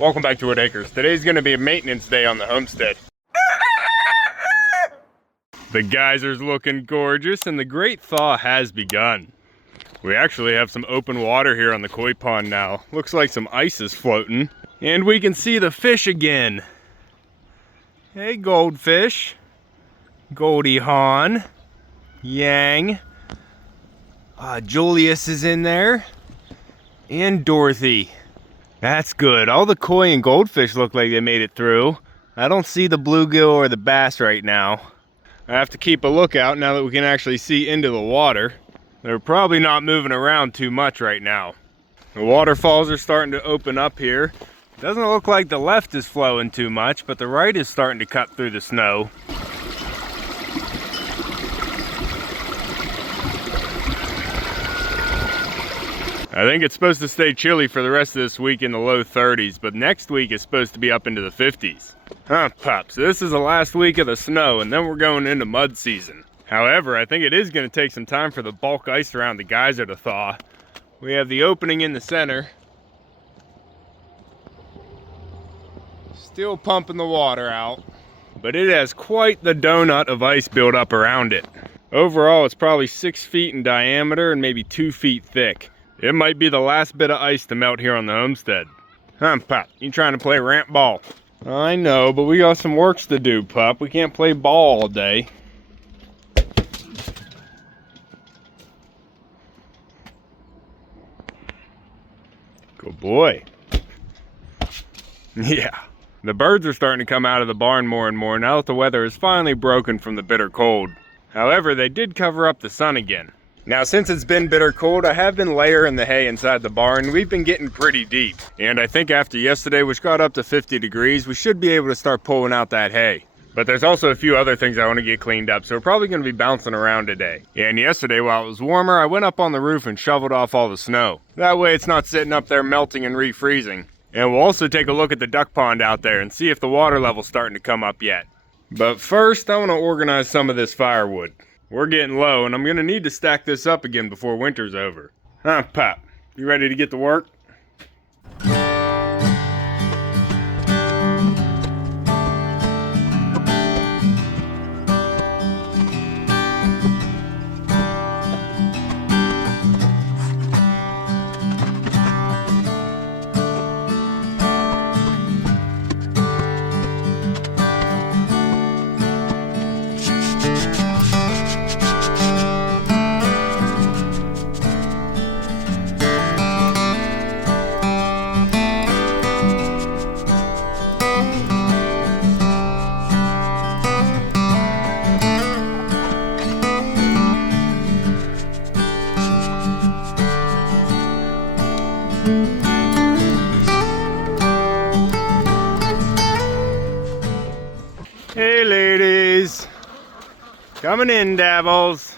Welcome back to Whitt Acres. Today's gonna be a maintenance day on the homestead. The geysers looking gorgeous and the great thaw has begun. We actually have some open water here on the koi pond now. Looks like some ice is floating. And we can see the fish again. Hey goldfish. Goldie Hawn. Yang. Julius is in there. And Dorothy. That's good. All the koi and goldfish look like they made it through. I don't see the bluegill or the bass right now. I have to keep a lookout now that we can actually see into the water. They're probably not moving around too much right now. The waterfalls are starting to open up here. Doesn't look like the left is flowing too much, but the right is starting to cut through the snow. I think it's supposed to stay chilly for the rest of this week in the low 30s, but next week is supposed to be up into the 50s. Huh, pups, this is the last week of the snow, and then we're going into mud season. However, I think it is going to take some time for the bulk ice around the geyser to thaw. We have the opening in the center. Still pumping the water out, but it has quite the donut of ice built up around it. Overall, it's probably 6 feet in diameter and maybe 2 feet thick. It might be the last bit of ice to melt here on the homestead. Huh, pup, you trying to play ramp ball? I know, but we got some works to do, pup. We can't play ball all day. Good boy. Yeah. The birds are starting to come out of the barn more and more now that the weather is finally broken from the bitter cold. However, they did cover up the sun again. Now, since it's been bitter cold, I have been layering the hay inside the barn. We've been getting pretty deep. And I think after yesterday, which got up to 50 degrees, we should be able to start pulling out that hay. But there's also a few other things I want to get cleaned up, so we're probably going to be bouncing around today. And yesterday, while it was warmer, I went up on the roof and shoveled off all the snow. That way it's not sitting up there melting and refreezing. And we'll also take a look at the duck pond out there and see if the water level's starting to come up yet. But first, I want to organize some of this firewood. We're getting low, and I'm going to need to stack this up again before winter's over. Huh, Pop? You ready to get to work? Hey ladies, coming in, Dabbles.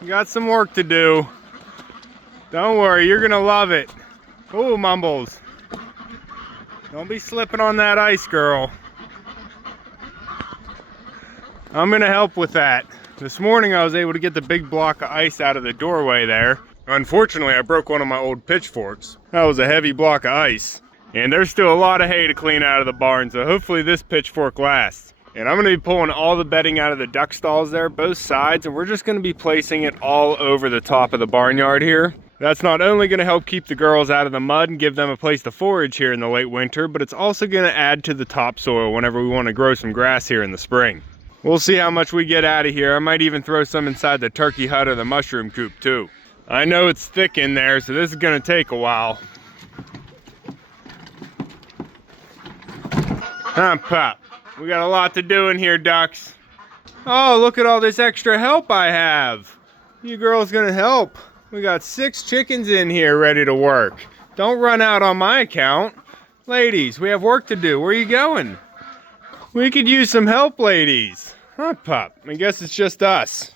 You got some work to do. Don't worry, you're gonna love it. Oh, Mumbles, don't be slipping on that ice, girl. I'm gonna help with that. This morning I was able to get the big block of ice out of the doorway there. Unfortunately, I broke one of my old pitchforks. That was a heavy block of ice. And there's still a lot of hay to clean out of the barn, so hopefully this pitchfork lasts. And I'm going to be pulling all the bedding out of the duck stalls there, both sides, and we're just going to be placing it all over the top of the barnyard here. That's not only going to help keep the girls out of the mud and give them a place to forage here in the late winter, but it's also going to add to the topsoil whenever we want to grow some grass here in the spring. We'll see how much we get out of here. I might even throw some inside the turkey hut or the mushroom coop too. I know it's thick in there, so this is going to take a while. Huh, Pop? We got a lot to do in here, ducks. Oh, look at all this extra help I have. You girls gonna help. We got 6 chickens in here ready to work. Don't run out on my account. Ladies, we have work to do. Where are you going? We could use some help, ladies. Huh, Pup? I guess it's just us.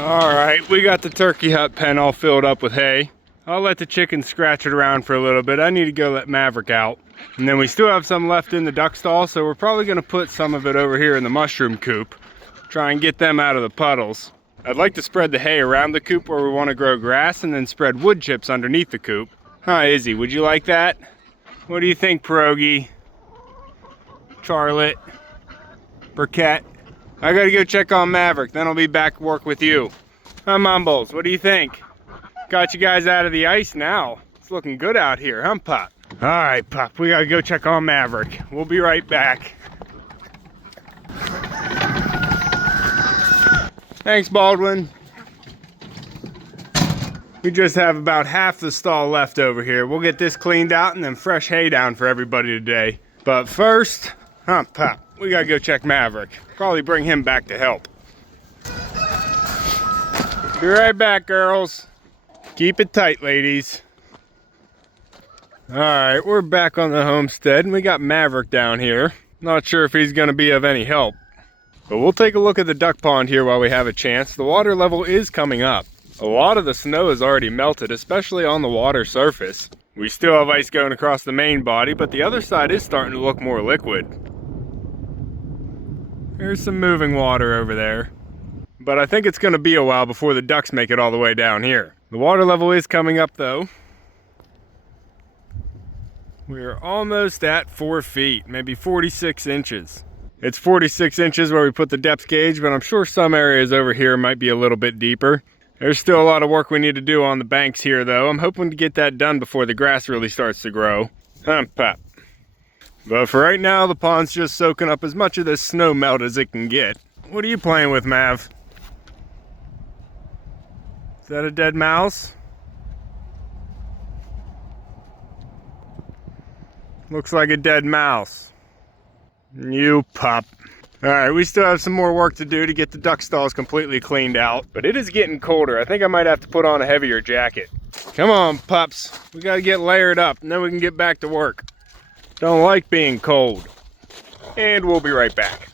Alright, we got the turkey hut pen all filled up with hay. I'll let the chickens scratch it around for a little bit. I need to go let Maverick out. And then we still have some left in the duck stall, so we're probably going to put some of it over here in the mushroom coop. Try and get them out of the puddles. I'd like to spread the hay around the coop where we want to grow grass and then spread wood chips underneath the coop. Huh, Izzy, would you like that? What do you think, Pierogi? Charlotte? Burkett? I gotta go check on Maverick, then I'll be back to work with you. Huh, Mumbles, what do you think? Got you guys out of the ice now. It's looking good out here, huh, Pop? Alright, Pop, we gotta go check on Maverick. We'll be right back. Thanks, Baldwin. We just have about half the stall left over here. We'll get this cleaned out and then fresh hay down for everybody today. But first, huh, Pop, we gotta go check Maverick. Probably bring him back to help. Be right back, girls. Keep it tight, ladies. Alright, we're back on the homestead and we got Maverick down here. Not sure if he's gonna be of any help. But we'll take a look at the duck pond here while we have a chance. The water level is coming up. A lot of the snow has already melted, especially on the water surface. We still have ice going across the main body, but the other side is starting to look more liquid. There's some moving water over there. But I think it's going to be a while before the ducks make it all the way down here. The water level is coming up though. We're almost at 4 feet, maybe 46 inches. It's 46 inches where we put the depth gauge, but I'm sure some areas over here might be a little bit deeper. There's still a lot of work we need to do on the banks here though. I'm hoping to get that done before the grass really starts to grow. Pop. But for right now, the pond's just soaking up as much of this snow melt as it can get. What are you playing with, Mav? Is that a dead mouse? Looks like a dead mouse. You pup. Alright, we still have some more work to do to get the duck stalls completely cleaned out, but it is getting colder. I think I might have to put on a heavier jacket. Come on, pups. We gotta get layered up and then we can get back to work. Don't like being cold. And we'll be right back.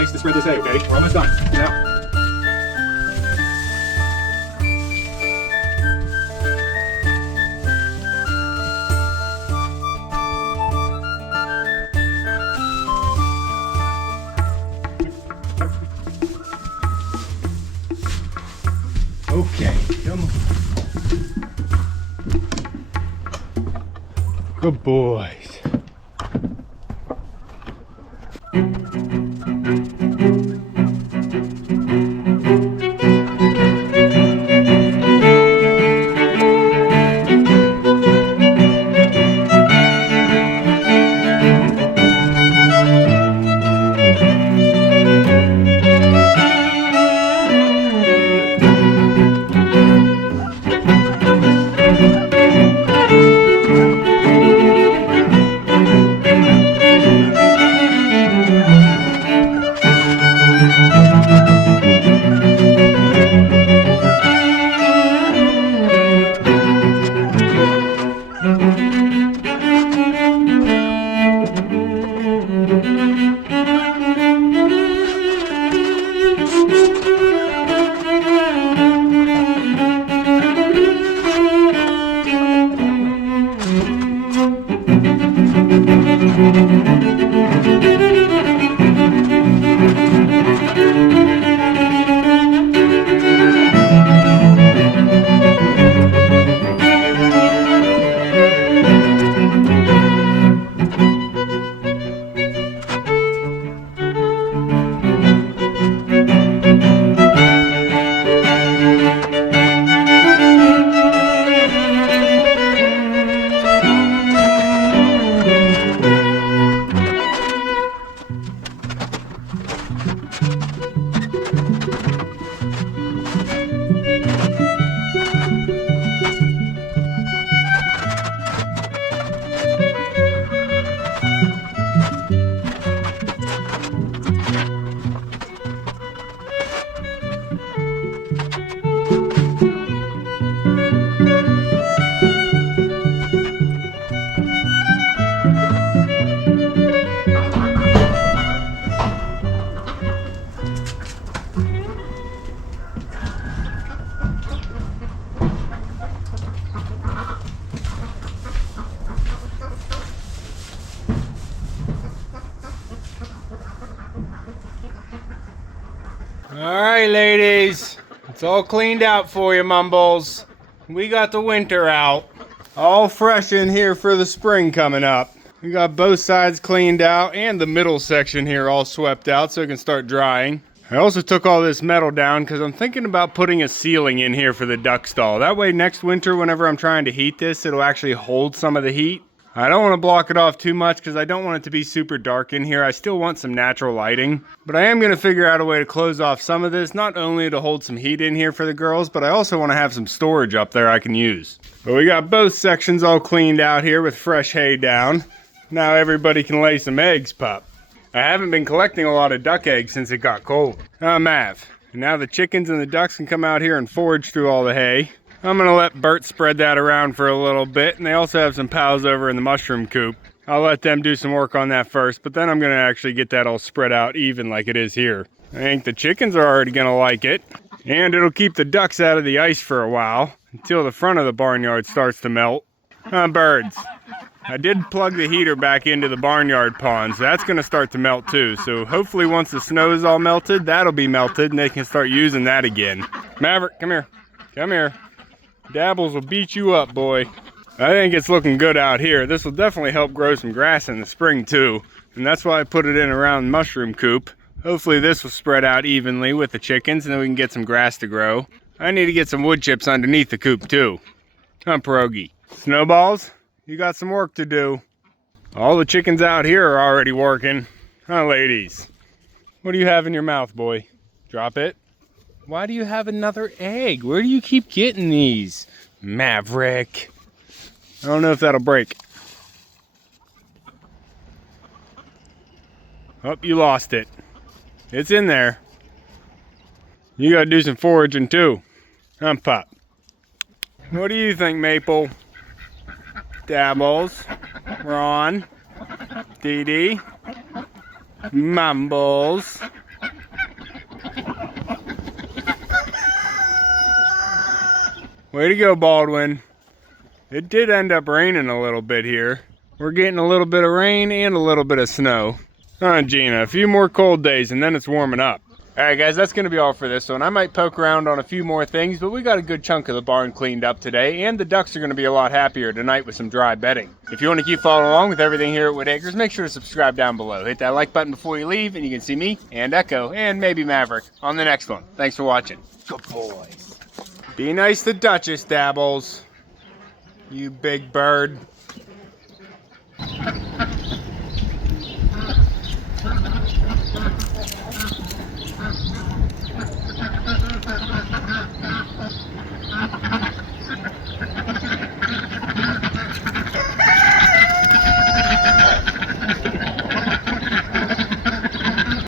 takes to spread this hay, okay? We're almost done. Now. Okay, come on. Good boys. Alright ladies, it's all cleaned out for you, mumbles. We got the winter out. All fresh in here for the spring coming up. We got both sides cleaned out and the middle section here all swept out so it can start drying. I also took all this metal down because I'm thinking about putting a ceiling in here for the duck stall. That way next winter whenever I'm trying to heat this, it'll actually hold some of the heat. I don't want to block it off too much because I don't want it to be super dark in here. I still want some natural lighting. But I am going to figure out a way to close off some of this, not only to hold some heat in here for the girls, but I also want to have some storage up there I can use. But we got both sections all cleaned out here with fresh hay down. Now everybody can lay some eggs, pup. I haven't been collecting a lot of duck eggs since it got cold. Mav. And now the chickens and the ducks can come out here and forage through all the hay. I'm gonna let Bert spread that around for a little bit, and they also have some pals over in the mushroom coop. I'll let them do some work on that first, but then I'm gonna actually get that all spread out even like it is here. I think the chickens are already gonna like it, and it'll keep the ducks out of the ice for a while, until the front of the barnyard starts to melt. Birds. I did plug the heater back into the barnyard pond, so that's gonna start to melt too, so hopefully once the snow is all melted, that'll be melted, and they can start using that again. Maverick, come here. Come here. Dabbles will beat you up, boy. I think it's looking good out here. This will definitely help grow some grass in the spring too. And that's why I put it in around the mushroom coop. Hopefully this will spread out evenly with the chickens and then we can get some grass to grow. I need to get some wood chips underneath the coop too. Pierogi. Snowballs, you got some work to do. All the chickens out here are already working. Ladies? What do you have in your mouth, boy? Drop it. Why do you have another egg? Where do you keep getting these? Maverick. I don't know if that'll break. Oh, you lost it. It's in there. You gotta do some foraging too. Pup. What do you think, Maple? Dabbles. Ron. Dee Dee. Mumbles. Way to go, Baldwin. It did end up raining a little bit here. We're getting a little bit of rain and a little bit of snow. Gina, a few more cold days and then it's warming up. Alright guys, that's going to be all for this one. I might poke around on a few more things, but we got a good chunk of the barn cleaned up today, and the ducks are going to be a lot happier tonight with some dry bedding. If you want to keep following along with everything here at Whitt Acres, make sure to subscribe down below. Hit that like button before you leave, and you can see me, and Echo, and maybe Maverick on the next one. Thanks for watching. Good boys. Be nice to Duchess, Dabbles. You big bird.